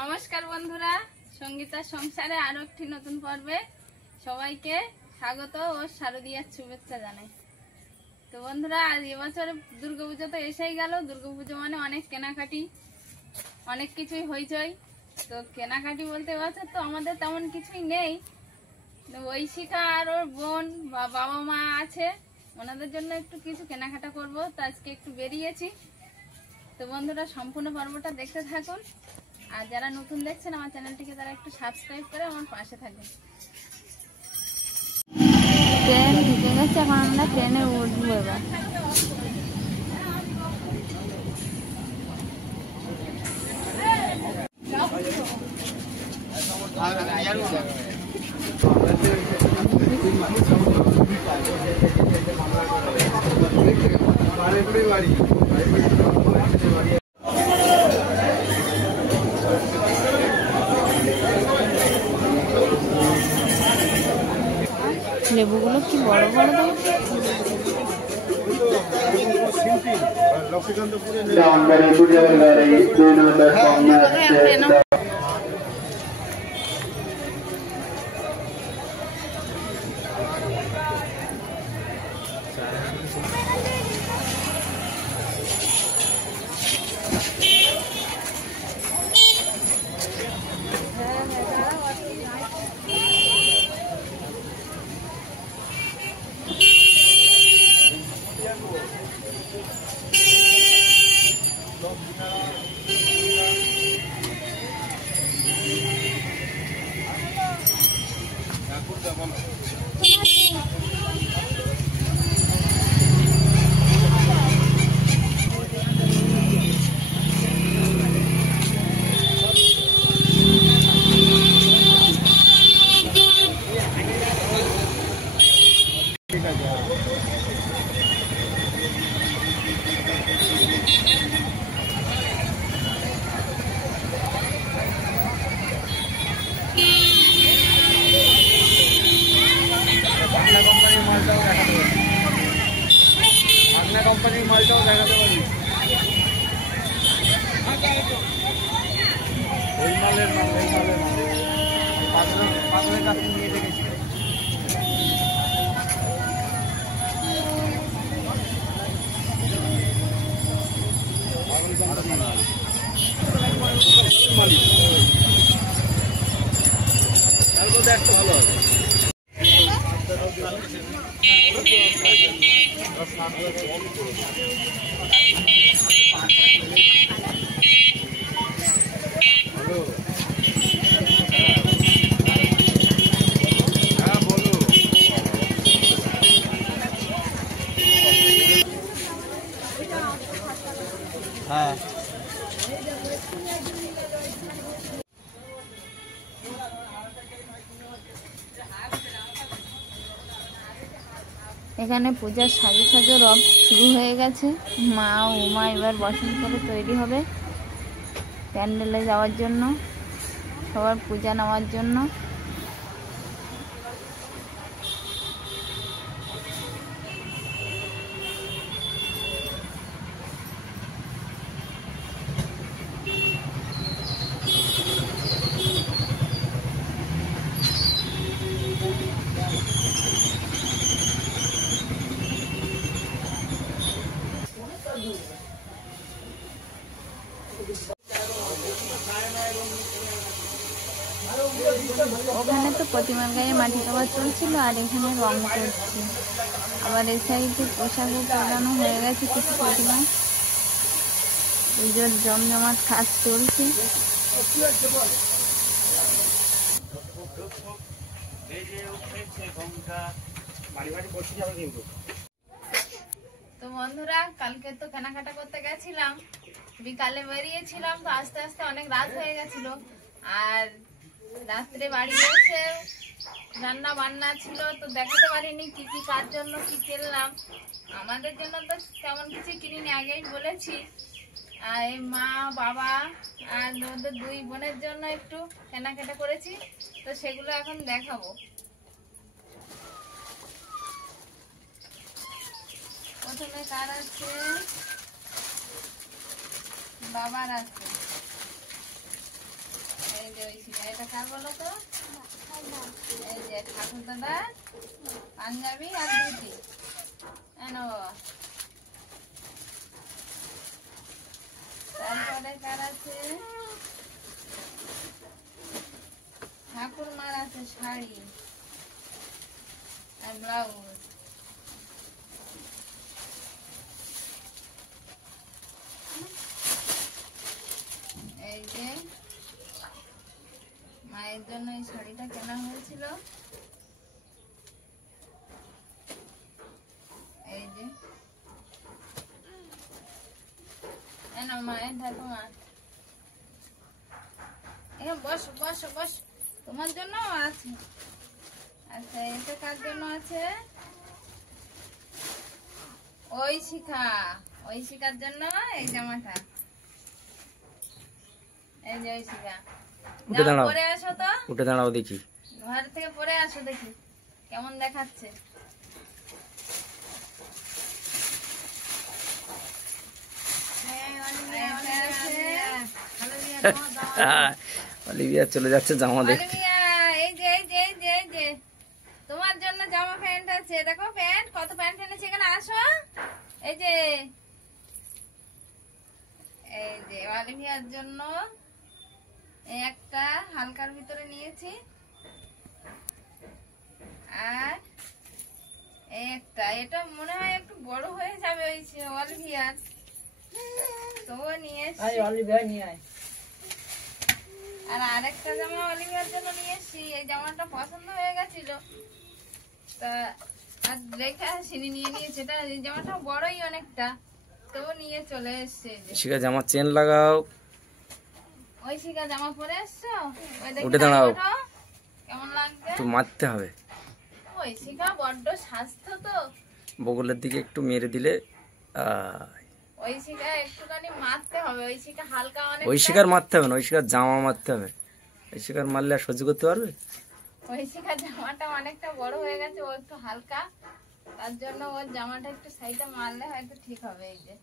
নমস্কার বন্ধুরা, সঙ্গীতার সংসারে আরো একটি নতুন পর্বে সবাইকে স্বাগত ও শারদীয়ার শুভেচ্ছা জানাই। তো বন্ধুরা, আজ এবছরে দুর্গাপুজো তো এসেই গেল। দুর্গাপুজো মানে অনেক কেনাকাটি, অনেক কিছুই হইচই। তো কেনাকাটি বলতে এবছর তো আমাদের তেমন কিছুই নেই। ঐশিকা আর ওর বোন বা বাবা মা আছে, ওনাদের জন্য একটু কিছু কেনাকাটা করব। তো আজকে একটু বেরিয়েছি। তো বন্ধুরা, সম্পূর্ণ পর্বটা দেখতে থাকুন। আর যারা নতুন দেখছেন আমার চ্যানেলটিকে, তারা একটু সাবস্ক্রাইব করে আমার পাশে থাকবেন। ট্রেন ঢুকে গেছে, এখন আমরা ট্রেনে উঠবো এবার। লেবুগুলো কি বড় বড় দাম। কোম্পানির মালটাও দেখাতে পারি। ওই মালের মাল, ওই মালের মাল পাগলের কাছে নিয়ে দেখেছি। দেখতে ভালো হবে। হ্যাঁ, এখানে পূজার সাজো সাজো রব শুরু হয়ে গেছে। মা ও উমা এবার বসন করে তৈরি হবে প্যান্ডেলে যাওয়ার জন্য, সবার পূজা নেওয়ার জন্য। ওখানে তো প্রতিমার গায়ে মাটি দেওয়া চলছিল, আর এখানে রং করছে। আবার এই সাইডে পোশাকও পরানো হয়ে গেছে কিছু প্রতিমায়। পুজোর জমজমাট কাজ চলছে। তো বন্ধুরা, কালকে তো কেনাকাটা করতে গেছিলাম, বিকালে বেরিয়েছিলাম। তো আস্তে আস্তে অনেক রাত হয়ে গেছিল। আর রাত্রে বাড়ি এসে রান্না বান্না ছিল, তো দেখাতে পারিনি কি কি কার জন্য কি কিনলাম। আমাদের জন্য তো তেমন কিছু কিনিনি, আগেই বলেছি। আর মা বাবা আর ওদের দুই বোনের জন্য একটু কেনাকাটা করেছি, তো সেগুলো এখন দেখাবো। প্রথমে কার আছে, বাবার আছে। এই যে ঐশিকা, এটা কার বলো তো? এই যে ঠাকুর দাদা পাঞ্জাবি আর ধুতি। তারপরে কার আছে? ঠাকুর মার আছে শাড়ি আর ব্লাউজ। এই যে মায়ের জন্য এই শাড়িটা কেনা হয়েছিল। এই যে মায়ের তোমার বসো বসো বসো, তোমার জন্য আছে। আচ্ছা, এটা কার জন্য আছে? ঐশিকার জন্য এই জামাটা। এই যে ঐশিকা, পরে আসো তো, উঠে দাঁড়াও দেখি, ঘর থেকে পরে আসো দেখি কেমন দেখাচ্ছে। অলিভিয়া চলে যাচ্ছে জামা দেখতে। এই যে এই যে এই যে এই যে তোমার জন্য জামা প্যান্ট আছে, দেখো প্যান্ট, কত প্যান্ট এনেছে এখানে, আসো। এই যে অলিভিয়ার জন্য একটা হালকার ভিতরে নিয়েছি, আর একটা, এটা মনে হয় একটু বড় হয়ে যাবে ওই অলিভিয়ার, তো নিয়ে আর আরেকটা জামা অলিভিয়ার জন্য নিয়ে এসছি। এই জামাটা পছন্দ হয়ে গেছিল তা আর রেখে আসিনি, নিয়ে নিয়েছে। এটা এই জামাটা বড়ই অনেকটা, তো নিয়ে চলে এসছে। ঐশিকা জামা চেন লাগাও। ঐশিকা জামা পরে এসছো, উঠে দাঁড়াও, কেমন লাগবে? একটু মারতে হবে। ঐশিকা বড্ড স্বাস্থ্য তো, বগলের দিকে একটু মেরে দিলে। ঐশিকা একটুখানি মারতে হবে। ঐশিকা হালকা অনেক, ঐশিকার মারতে হবে না, ঐশিকার জামা মারতে হবে। ঐশিকার মারলে আর সহ্য করতে পারবে? ঐশিকার জামাটা অনেকটা বড় হয়ে গেছে, ও একটু হালকা, তার জন্য ওর জামাটা একটু সাইডে মারলে হয়তো ঠিক হবে। এই যে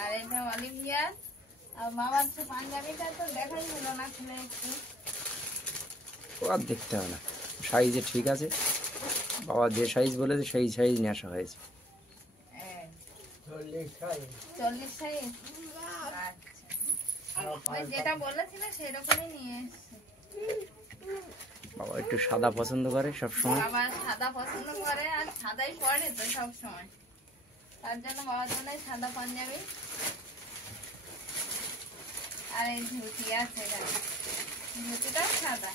আর এটা অলিভিয়ার। আর বাবার তো পাঞ্জাবিটা তো দেখাই হলো না, খুলে একটু। আর দেখতে হবে না, সাইজে ঠিক আছে, বাবা যে সাইজ বলেছে সেই সাইজ নিয়ে আসা হয়েছে। 40 সাইজ, আচ্ছা, যেটা বলেছিল সেরকমই নিয়ে এসেছে। বাবা একটু সাদা পছন্দ করে সবসময়, বাবা সাদা পছন্দ করে আর সাদাই পরে তো সব সময়, তার জন্য বাবার জন্য সাদা পাঞ্জাবি আর এই ধুতি আছে, ধুতিটা সাদা।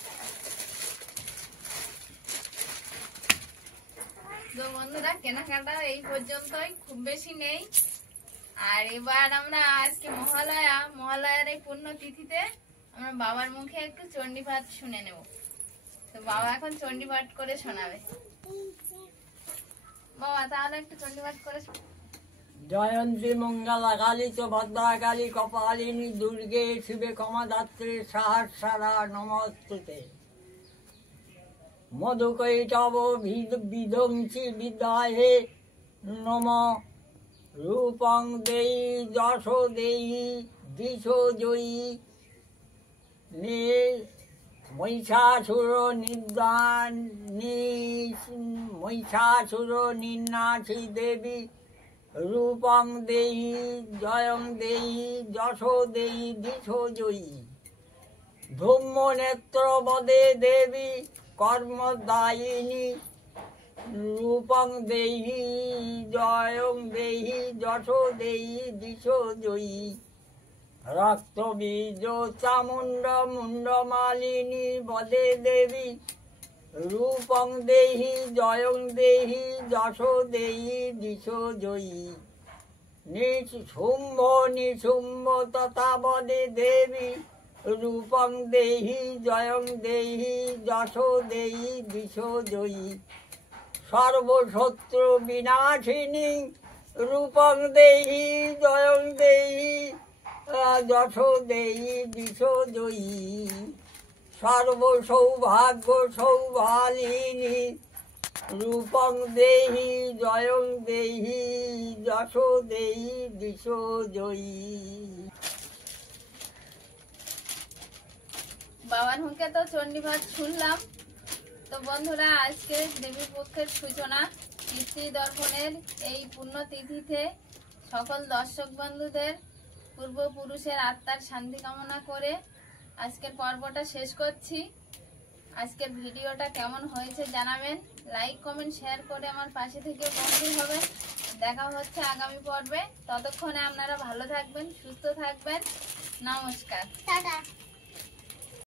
তো বন্ধুরা, কেনাকাটা এই পর্যন্তই, খুব বেশি নেই। আর এবার আমরা আজকে মহালয়ার এই পুণ্য তিথিতে আমরা বাবার মুখে একটু চণ্ডীপাঠ শুনে নেব। তো বাবা এখন চণ্ডীপাঠ করে শোনাবে। বাবা তাহলে একটু চণ্ডীপাঠ করে। জয়ন্তী মঙ্গলা কালী চ ভদ্রা কালী কপালিনী দুর্গে শিবে ক্ষমাদাত্রী সহস্রা নমস্তুতে। মধুকৈটব বিধ্বংসী বিদ্যাহে নম। রূপং দেহি যশো দেহি দিশো জয়ী। মহিষাসুর নিন্নাসী দেবী। রূপং দেহি জয়ং দেহি যশো দেহি দিশো জয়ী। ধূম্র নেত্র বদে দেবী কর্মদায়িনী। রূপং দেহি জয়ং দেহি যশো দেহি দিশো জয়ী। রক্ত বীজ চামুণ্ড মুন্ডমালিনী বদে দেবী। রূপং দেহি জয়ং দেহি যশো দেহি দিশো জয়ী। নিশুম্ভ নিশুম্ভ তথা বদে দেবী। রূপং দেহি জয়ং দেহি যশো দেহি দিশো জয়ী। সর্বশত্রু বিনাশিনী। রূপং দেহি জয়ং দেহি যশো দেহি দিশো জয়ী। সর্বসৌভাগ্য সৌভালিনী। রূপং দেহি জয়ং দেহি যশো দেহি দিশো জয়ী। বাবার মুখে তো চণ্ডীপাঠ শুনলাম। তো বন্ধুরা, আজকে দেবী পক্ষের সূচনা পিতৃ দর্পণের এই পুণ্যতিথিতে সকল দর্শক বন্ধুদের পূর্বপুরুষের আত্মার শান্তি কামনা করে আজকের পর্বটা শেষ করছি। আজকের ভিডিওটা কেমন হয়েছে জানাবেন, লাইক কমেন্ট শেয়ার করে আমার পাশে থেকে বন্ধু হবেন। দেখা হচ্ছে আগামী পর্বে। ততক্ষণে আপনারা ভালো থাকবেন, সুস্থ থাকবেন। নমস্কার। টাটা।